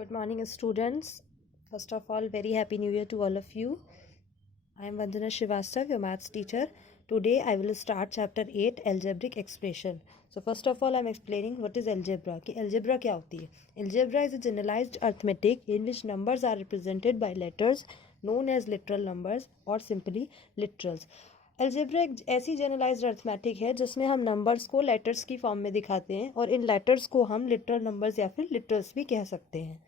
Good morning, students. First of all, very happy new year to all of you. I am Vandana Srivastav, your maths teacher. Today I will start chapter 8, algebraic expression. So first of all, I am explaining what is algebra. कि algebra क्या होती है? Algebra is a generalized arithmetic in which numbers are represented by letters known as literal numbers or simply literals. Algebra एक ऐसी generalised arithmetic है जिसमें हम numbers को लेटर्स की फॉर्म में दिखाते हैं और इन लेटर्स को हम लिटरल नंबर्स या फिर लिटरल्स भी कह सकते हैं।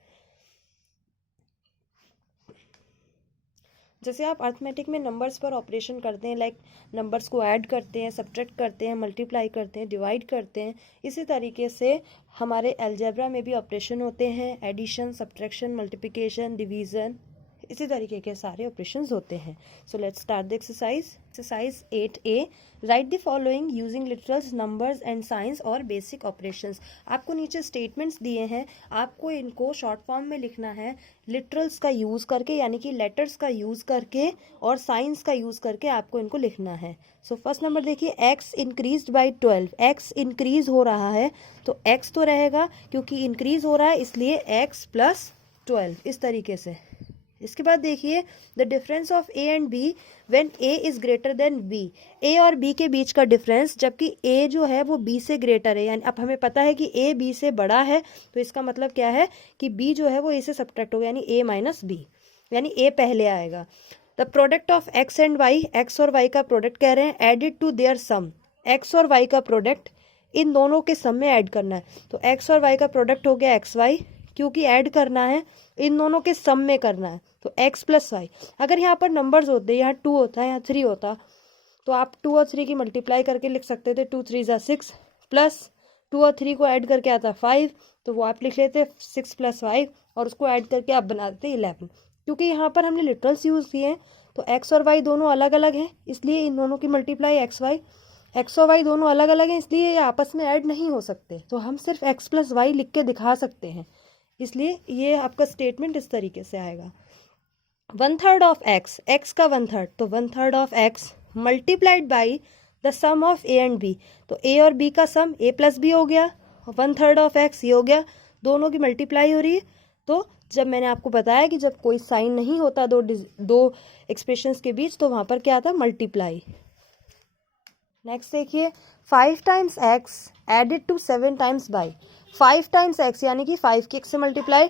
जैसे आप अर्थमेटिक में नंबर्स पर ऑपरेशन करते हैं, लाइक नंबर्स को ऐड करते हैं, सब्ट्रैक्ट करते हैं, मल्टीप्लाई करते हैं, डिवाइड करते हैं, इसी तरीके से हमारे अलजेब्रा में भी ऑपरेशन होते हैं। एडिशन, सब्ट्रैक्शन, मल्टीप्लिकेशन, डिवीज़न, इसी तरीके के सारे ऑपरेशंस होते हैं। So let's start the exercise 8A। Right the following using literals, numbers and science और बेसिक ऑपरेशंस। आपको नीचे स्टेटमेंट्स दिए हैं, आपको इनको शॉर्ट फॉर्म में लिखना है लिटरल्स का यूज़ करके, यानी कि लेटर्स का यूज़ करके और साइंस का यूज़ करके आपको इनको लिखना है। सो फर्स्ट नंबर देखिए, x increase by 12। x increase हो रहा है तो x तो रहेगा, क्योंकि इंक्रीज हो रहा है इसलिए x प्लस 12, इस तरीके से। इसके बाद देखिए, the difference of A and B when A is greater than B. A और बी के बीच का डिफरेंस, जबकि ए जो है वो बी से ग्रेटर है, यानी अब हमें पता है कि ए बी से बड़ा है, तो इसका मतलब क्या है कि बी जो है वो ए से सब्ट्रैक्ट होगा, यानी ए माइनस बी, यानी ए पहले आएगा। The product of x and y, x और वाई का प्रोडक्ट कह रहे हैं, added to their sum. X और वाई का प्रोडक्ट इन दोनों के सम में ऐड करना है, तो एक्स और वाई का प्रोडक्ट हो गया एक्स वाई, क्योंकि ऐड करना है इन दोनों के सम में करना है, तो x प्लस वाई। अगर यहाँ पर नंबर्स होते, यहाँ 2 होता है, यहाँ 3 होता, तो आप 2 और 3 की मल्टीप्लाई करके लिख सकते थे, 2 3 6, प्लस 2 और 3 को ऐड करके आता 5, तो वो आप लिख लेते 6 प्लस 5, और उसको ऐड करके आप बना देते 11। क्योंकि यहाँ पर हमने लिटरल्स यूज़ किए हैं, तो x और y दोनों अलग अलग हैं, इसलिए इन दोनों की मल्टीप्लाई x और y दोनों अलग अलग हैं, इसलिए ये आपस में ऐड नहीं हो सकते, तो हम सिर्फ x प्लस वाई लिख के दिखा सकते हैं, इसलिए ये आपका स्टेटमेंट इस तरीके से आएगा। 1/3 ऑफ एक्स, एक्स का 1/3, तो 1/3 of x multiplied by the sum of A and b, तो ए और बी का सम a प्लस बी हो गया, 1/3 ऑफ एक्स ये हो गया, दोनों की मल्टीप्लाई हो रही है। तो जब मैंने आपको बताया कि जब कोई साइन नहीं होता दो एक्सप्रेशंस के बीच, तो वहाँ पर क्या आता है, मल्टीप्लाई। नेक्स्ट देखिए, 5 times x added to 7 times y. 5 times x यानी कि 5 की x से multiply,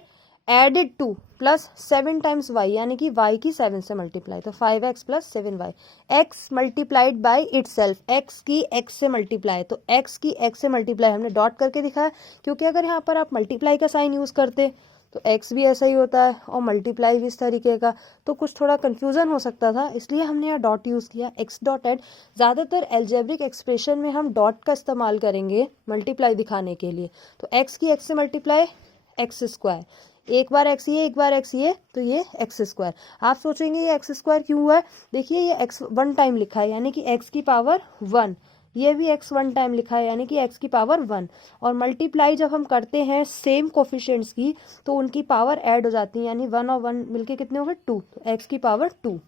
added to plus 7 times y यानी कि y की 7 से मल्टीप्लाई, तो 5x plus 7y। x multiplied by itself, x की x से मल्टीप्लाई, तो x की x से मल्टीप्लाई हमने डॉट करके दिखाया, क्योंकि अगर यहाँ पर आप मल्टीप्लाई का साइन यूज़ करते तो x भी ऐसा ही होता है और मल्टीप्लाई भी इस तरीके का, तो कुछ थोड़ा कन्फ्यूज़न हो सकता था, इसलिए हमने यहाँ डॉट यूज़ किया, x डॉट एड। ज़्यादातर एल्जेब्रिक एक्सप्रेशन में हम डॉट का इस्तेमाल करेंगे मल्टीप्लाई दिखाने के लिए, तो x की x से मल्टीप्लाई एक्स स्क्वायर, एक बार x ये एक बार x ये, तो ये एक्स स्क्वायर। आप सोचेंगे ये एक्स स्क्वायर क्यों हुआ है, देखिए ये x 1 टाइम लिखा है, यानी कि x की पावर 1, ये भी x 1 टाइम लिखा है, यानी कि x की पावर 1, और मल्टीप्लाई जब हम करते हैं सेम कोफिशिएंट्स की, तो उनकी पावर ऐड हो जाती है, यानी 1 और 1 मिलके कितने हो गए 2, तो x की पावर 2।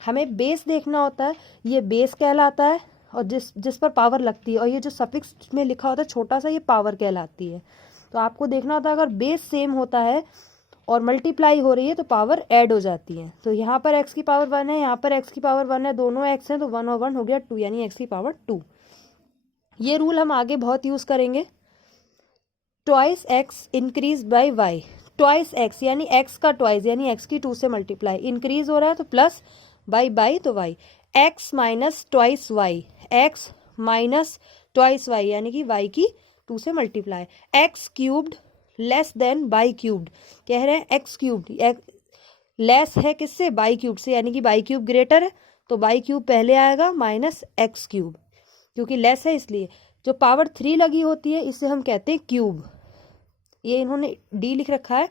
हमें बेस देखना होता है, ये बेस कहलाता है, और जिस पर पावर लगती है, और ये जो सफिक्स में लिखा होता है छोटा सा, ये पावर कहलाती है। तो आपको देखना होता है, अगर बेस सेम होता है और मल्टीप्लाई हो रही है तो पावर ऐड हो जाती है। तो यहाँ पर x की पावर 1 है, यहाँ पर x की पावर 1 है, दोनों x हैं, तो 1 और 1 हो गया 2, यानी x की पावर 2। ये रूल हम आगे बहुत यूज़ करेंगे। Twice x increase by y, twice x यानी x का ट्वाइस, यानी x की 2 से मल्टीप्लाई, इंक्रीज हो रहा है तो प्लस, बाई तो y, x minus twice y, x minus twice y यानी कि y की 2 से multiply, x cubed less than by cubed, कह रहे हैं एक्स क्यूब्ड लेस है किससे, बाई क्यूब से, यानी कि बाई क्यूब ग्रेटर है, तो बाई क्यूब पहले आएगा माइनस एक्स क्यूब, क्योंकि लेस है इसलिए। जो पावर 3 लगी होती है इसे हम कहते हैं क्यूब, ये इन्होंने डी लिख रखा है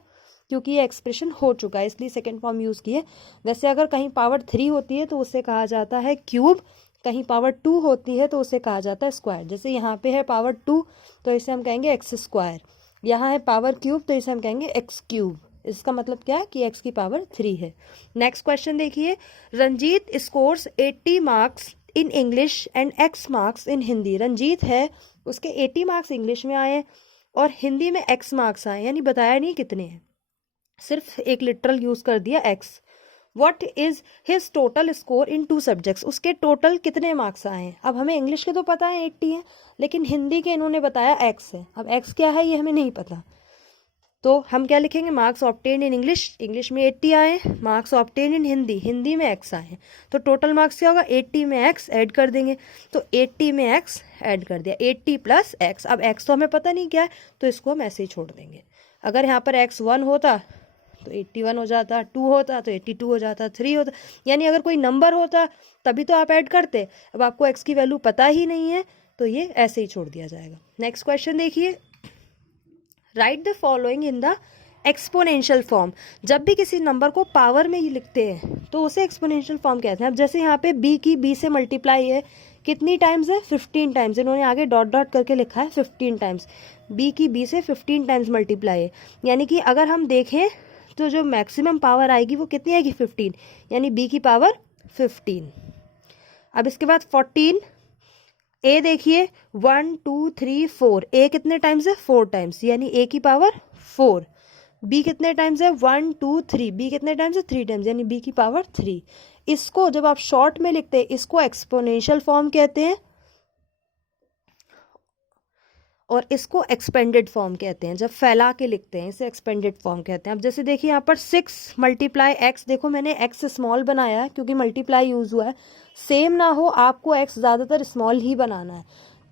क्योंकि ये एक्सप्रेशन हो चुका है, इसलिए सेकेंड फॉर्म यूज़ किए। वैसे अगर कहीं पावर 3 होती है तो उसे कहा जाता है क्यूब, कहीं पावर 2 होती है तो उसे कहा जाता है स्क्वायर। जैसे यहाँ पे है पावर 2 तो इसे हम कहेंगे एक्स स्क्वायर, यहाँ है पावर क्यूब तो इसे हम कहेंगे एक्स क्यूब। इसका मतलब क्या है कि एक्स की पावर 3 है। नेक्स्ट क्वेश्चन देखिए, Ranjit scores 80 marks in English and x marks in Hindi. Ranjit है, उसके 80 मार्क्स इंग्लिश में आए और हिंदी में x मार्क्स आए, यानी बताया नहीं कितने हैं। सिर्फ एक लिटरल यूज कर दिया x. What is his total score in 2 subjects, उसके टोटल कितने मार्क्स आए हैं। अब हमें इंग्लिश के तो पता है 80 है, लेकिन हिंदी के इन्होंने बताया एक्स है। अब एक्स क्या है ये हमें नहीं पता, तो हम क्या लिखेंगे, marks obtain in English, English में 80 आए, मार्क्स ऑब्टेन इन हिंदी, हिंदी में एक्स आए, तो टोटल मार्क्स क्या होगा, 80 में एक्स ऐड कर देंगे। तो 80 में एक्स ऐड कर दिया, 80 प्लस एक्स। अब एक्स तो हमें पता नहीं क्या है, तो इसको हम ऐसे ही छोड़ देंगे। अगर यहाँ पर एक्स 1 होता तो 81 हो जाता, 2 होता तो 82 हो जाता, 3 होता, यानी अगर कोई नंबर होता तभी तो आप ऐड करते। अब आपको एक्स की वैल्यू पता ही नहीं है, तो ये ऐसे ही छोड़ दिया जाएगा। नेक्स्ट क्वेश्चन देखिए, right the following in the exponential form. जब भी किसी नंबर को पावर में ही लिखते हैं तो उसे एक्सपोनेंशियल फॉर्म कहते हैं। अब जैसे यहाँ पे b की b से मल्टीप्लाई है, कितनी टाइम्स है, 15 टाइम्स, इन्होंने आगे डॉट डॉट करके लिखा है 15 टाइम्स, b की b से 15 टाइम्स मल्टीप्लाई है, यानी कि अगर हम देखें तो जो मैक्सिमम पावर आएगी वो कितनी आएगी, 15, यानी b की पावर 15। अब इसके बाद 14, ए देखिए 1 2 3 4, ए कितने टाइम्स है, 4 टाइम्स, यानी ए की पावर 4। बी कितने टाइम्स है, 1 2 3, बी कितने टाइम्स है, 3 टाइम्स, यानी बी की पावर 3। इसको जब आप शॉर्ट में लिखते हैं इसको एक्सपोनेंशियल फॉर्म कहते हैं, और इसको एक्सपेंडेड फॉर्म कहते हैं। जब फैला के लिखते हैं इसे एक्सपेंडेड फॉर्म कहते हैं। अब जैसे देखिए यहाँ पर 6 मल्टीप्लाई एक्स, देखो मैंने एक्स स्मॉल बनाया है क्योंकि मल्टीप्लाई यूज हुआ है, सेम ना हो आपको एक्स ज़्यादातर स्मॉल ही बनाना है,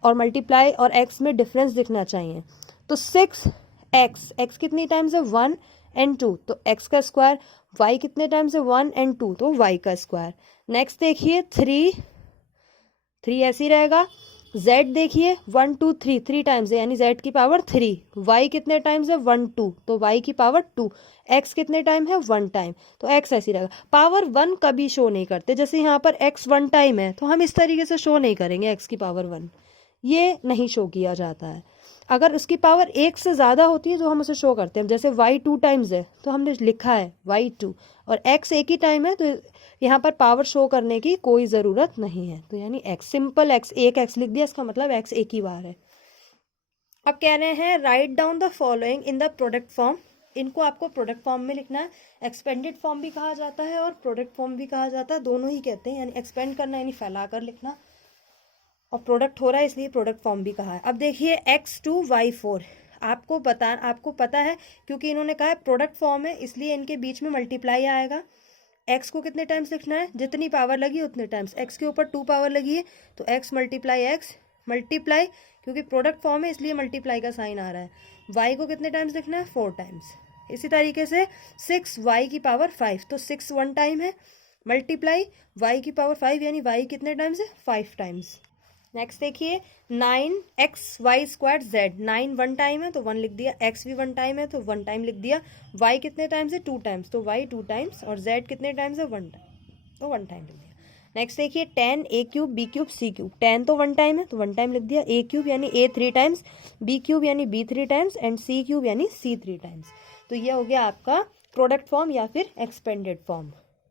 और मल्टीप्लाई और एक्स में डिफरेंस दिखना चाहिए। तो 6 एक्स, एक्स कितनी टाइम्स है, 1 एंड 2, तो एक्स का स्क्वायर। वाई कितने टाइम्स है, 1 एंड 2, तो वाई का स्क्वायर। नेक्स्ट देखिए 3 ऐसे ही रहेगा। z देखिए 1 2 3, 3 टाइम्स है, यानी z की पावर 3। y कितने टाइम्स है, 1 2, तो y की पावर 2। x कितने टाइम है, 1 टाइम, तो x ऐसी रहेगा। पावर 1 कभी शो नहीं करते, जैसे यहाँ पर x 1 टाइम है तो हम इस तरीके से शो नहीं करेंगे x की पावर 1, ये नहीं शो किया जाता है। अगर उसकी पावर 1 से ज़्यादा होती है तो हम उसे शो करते हैं। जैसे y 2 टाइम्स है तो हमने लिखा है y 2, और x एक ही टाइम है तो यहाँ पर पावर शो करने की कोई ज़रूरत नहीं है, तो यानी x, सिंपल x, एक x लिख दिया, इसका मतलब x एक ही बार है। अब कह रहे हैं write down the following in the product form. इनको आपको प्रोडक्ट फॉर्म में लिखना है। एक्सपेंडेड फॉर्म भी कहा जाता है और प्रोडक्ट फॉर्म भी कहा जाता है, दोनों ही कहते हैं, यानी एक्सपेंड करना यानी फैला कर लिखना, और प्रोडक्ट हो रहा है इसलिए प्रोडक्ट फॉर्म भी कहा है। अब देखिए x2 y4, आपको पता है क्योंकि इन्होंने कहा है प्रोडक्ट फॉर्म है इसलिए इनके बीच में मल्टीप्लाई आएगा। x को कितने टाइम्स लिखना है, जितनी पावर लगी उतने टाइम्स, x के ऊपर 2 पावर लगी है तो x मल्टीप्लाई x, मल्टीप्लाई क्योंकि प्रोडक्ट फॉर्म है इसलिए मल्टीप्लाई का साइन आ रहा है। y को कितने टाइम्स लिखना है, 4 टाइम्स। इसी तरीके से 6y की पावर 5, तो 6 1 टाइम है, मल्टीप्लाई y की पावर 5, यानी y कितने टाइम्स है, 5 टाइम्स। नेक्स्ट देखिए 9xy² z, 9 1 टाइम है तो 1 लिख दिया, x भी 1 टाइम है तो 1 टाइम लिख दिया, y कितने टाइम्स है, 2 टाइम्स, तो y 2 टाइम्स, और z कितने टाइम्स है, 1 टाइम, तो 1 टाइम लिख दिया। नेक्स्ट देखिए 10 a³ b³ c³, 10 तो 1 टाइम है तो 1 टाइम लिख दिया, a³ यानी a 3 टाइम्स, b³ यानी b 3 टाइम्स, एंड c³ यानी c 3 टाइम्स। तो ये हो गया आपका प्रोडक्ट फॉर्म या फिर एक्सपेंडेड फॉर्म।